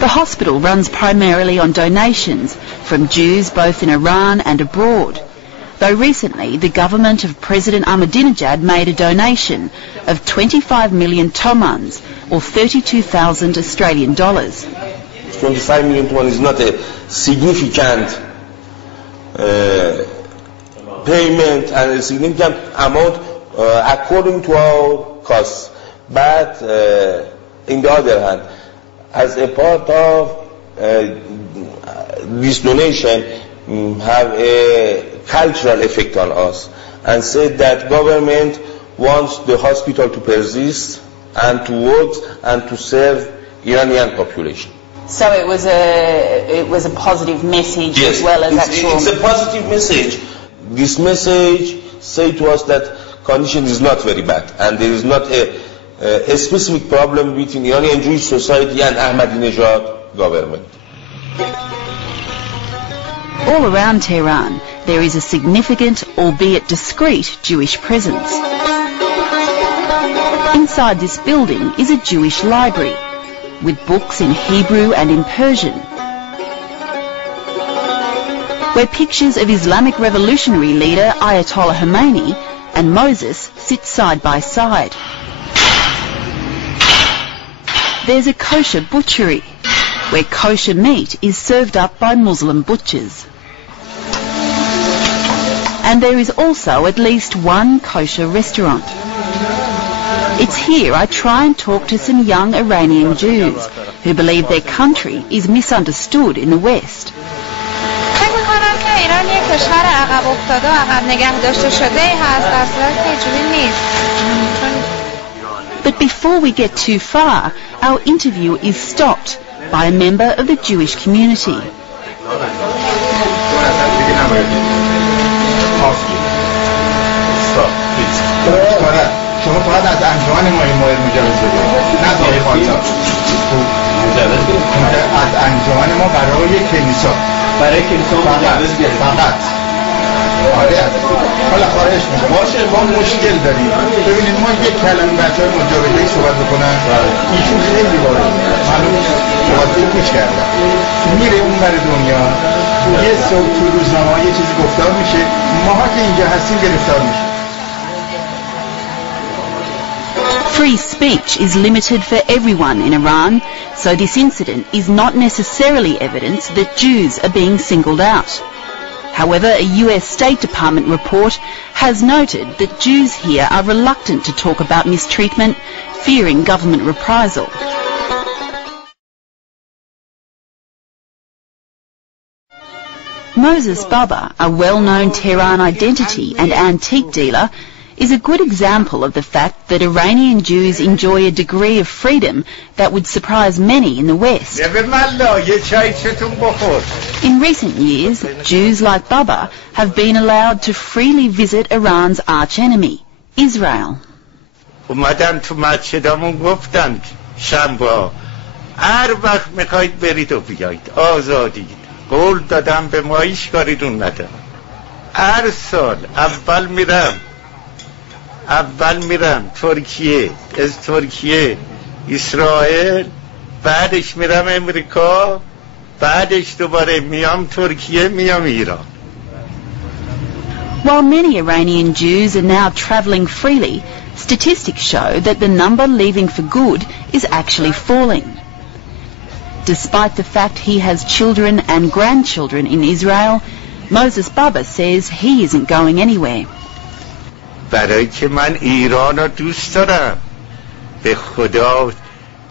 The hospital runs primarily on donations from Jews both in Iran and abroad, though recently the government of President Ahmadinejad made a donation of 25 million tomans, or 32,000 Australian dollars. 25 million toman is not a significant payment and a significant amount according to our costs. But in the other hand, as a part of this donation, have a cultural effect on us, and said that government wants the hospital to persist and to work and to serve Iranian population. So it was a positive message, yes, as well as actual... It's a positive message. This message say to us that condition is not very bad, and there is not a specific problem between Iranian Jewish society and Ahmadinejad government. All around Tehran, there is a significant, albeit discreet, Jewish presence. Inside this building is a Jewish library, with books in Hebrew and in Persian, where pictures of Islamic revolutionary leader Ayatollah Khomeini and Moses sit side by side. There's a kosher butchery, where kosher meat is served up by Muslim butchers. And there is also at least one kosher restaurant. It's here I try and talk to some young Iranian Jews who believe their country is misunderstood in the West. But before we get too far, our interview is stopped by a member of the Jewish community. شما فقط از انجمن ما این مورد مجوز بدید، نه داری خالصا از انجمن ما برای کلیسا، برای کلیسا فقط آره حالا خواهش میکنم باشه ما مشکل داریم. ببینید ما یک کلمه بچه‌های مجاهدی صحبت بکنن، ایشون خیلی وارد معلوم صحبتی گوش کردن، میره اون بر دنیا یه صبح تو روزنامه یه چیزی گفتار میشه، ماها که اینجا هستیم گرفتار میشه. Free speech is limited for everyone in Iran, so this incident is not necessarily evidence that Jews are being singled out. However, a US State Department report has noted that Jews here are reluctant to talk about mistreatment, fearing government reprisal. Moses Baba, a well-known Tehran identity and antique dealer, is a good example of the fact that Iranian Jews enjoy a degree of freedom that would surprise many in the West. In recent years, Jews like Baba have been allowed to freely visit Iran's arch-enemy, Israel. اومدن تو مسجدامون گفتن شنبه هر وقت میخواید برید و بیایید آزادید قول دادم به ما هیچ کاریتون ندارم هر سال اول میرم ترکیه از ترکیه اسرائیل بعدش میرم امریکا بعدش دوباره میام ترکیه میام ایران. While many Iranian Jews are now travelling freely, statistics show that the number leaving for good is actually falling. Despite the fact he has children and grandchildren in Israel, Moses Baba says he isn't going anywhere. برای که من ایران رو دوست دارم به خدا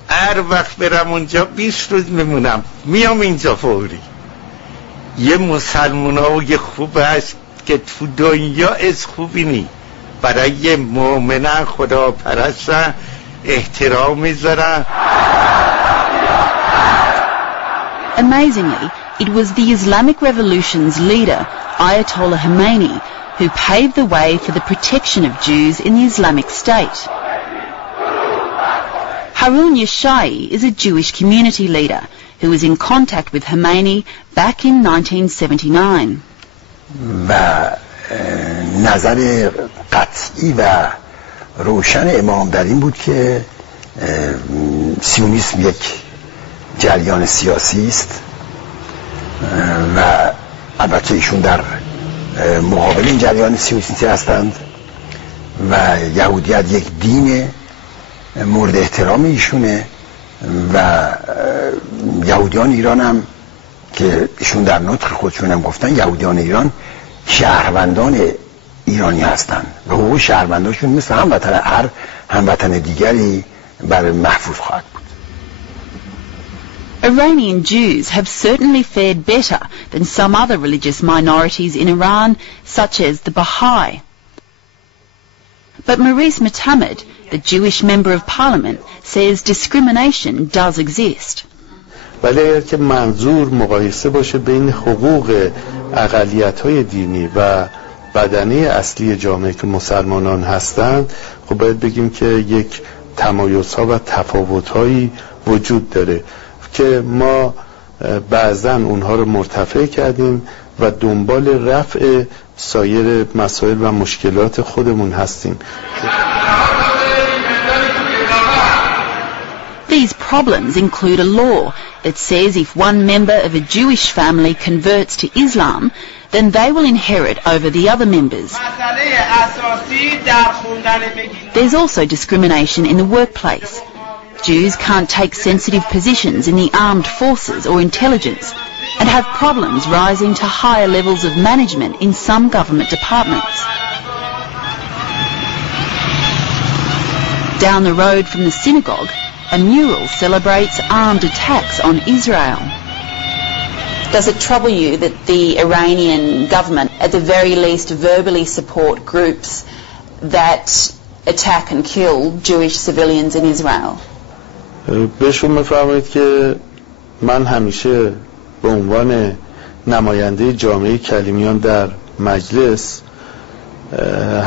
هر وقت برم اونجا 20 روز میمونم میام اینجا فوری. یه مسلمانای خوب هست که تو دنیا از خوبی نی برای یه مؤمنان خدا پرستن احترام میذارن. Amazingly, it was the Islamic Revolution's leader, Ayatollah Khomeini, who paved the way for the protection of Jews in the Islamic State. Harun Yashai is a Jewish community leader who was in contact with Khomeini back in 1979. و نظر قطعی و روشن امام در این بود که سیونیسم یک جریان سیاسی است و البته ایشون در مقابل این جریان سیاسی هستند و یهودیت یک دین مورد احترام ایشونه و یهودیان ایران هم که ایشون در نطق خودشون هم گفتن یهودیان ایران شهروندان ایرانی هستند و حقوق شهروندانشون مثل هر هموطن دیگری برای محفوظ خواهد بود. Iranian Jews have certainly fared better than some other religious minorities in Iran, such as the Baha'i. But Maurice Mutamed, the Jewish Member of Parliament, says discrimination does exist. ولی اگر که منظور مقایسه باشه بین حقوق اقلیت‌های دینی و بدنه اصلی جامعه که مسلمانان هستند، خب باید بگیم که یک تمایزها و تفاوت‌هایی وجود داره که ما بعضاً اونها رو مرتفع کردیم و دنبال رفع سایر مسائل و مشکلات خودمون هستیم. These problems include a law that says if one member of a Jewish family converts to Islam, then they will inherit over the other members. There's also discrimination in the workplace. Jews can't take sensitive positions in the armed forces or intelligence and have problems rising to higher levels of management in some government departments. Down the road from the synagogue, a mural celebrates armed attacks on Israel. Does it trouble you that the Iranian government, at the very least, verbally support groups that attack and kill Jewish civilians in Israel? بهشون میفرمایید که من همیشه به عنوان نماینده جامعه کلیمیان در مجلس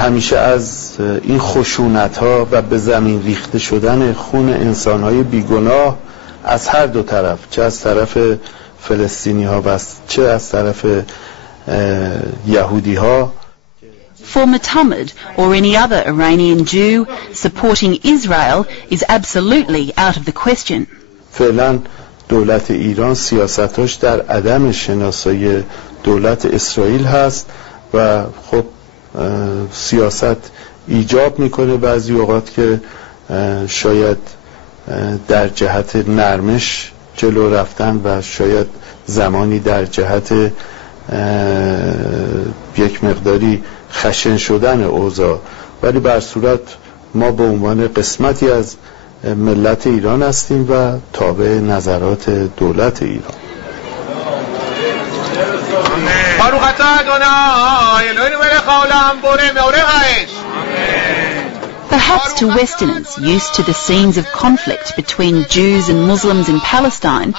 همیشه از این خشونت‌ها و به زمین ریخته شدن خون انسان‌های بیگناه از هر دو طرف، چه از طرف فلسطینی‌ها و چه از طرف یهودی‌ها. For Mutamed or any other Iranian Jew, supporting Israel is absolutely out of the question. فعلا دولت ایران سیاستاش در عدم شناسایی دولت اسرائیل هست و خب سیاست ایجاب میکنه بعضی اوقات که شاید در جهت نرمش جلو رفتن و شاید زمانی در جهت یک مقداری خشن شدن اوضاع، ولی بر صورت ما به عنوان قسمتی از ملت ایران هستیم و تابع نظرات دولت ایران. Perhaps to Westerners used to the scenes of conflict between Jews and Muslims in Palestine,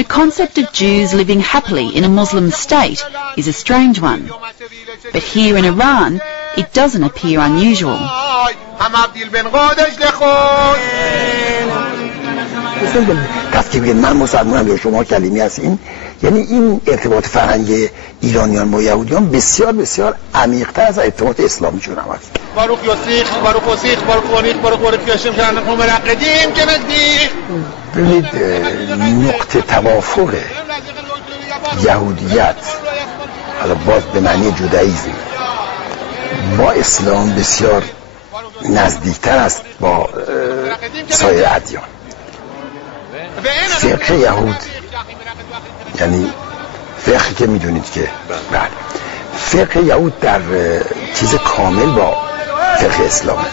the concept of Jews living happily in a Muslim state is a strange one. But here in Iran, it doesn't appear unusual. که بگید من مسلمانم یا شما کلیمی هستین، یعنی این ارتباط فرهنگ ایرانیان با یهودیان بسیار بسیار عمیق‌تر از ارتباط اسلامیشون هم هست. باروخ یوسیخ، باروخ وسیخ، باروخ وانیخ، باروخ وارد کشم کردن قوم قدیم که نزدیک. ببینید نقطه توافق یهودیت، حالا باز به معنی جداییسم، با اسلام بسیار نزدیکتر است با سایر ادیان. فقه یهود یعنی فقه که میدونید که بله فقه یهود در چیز کامل با فقه اسلامه.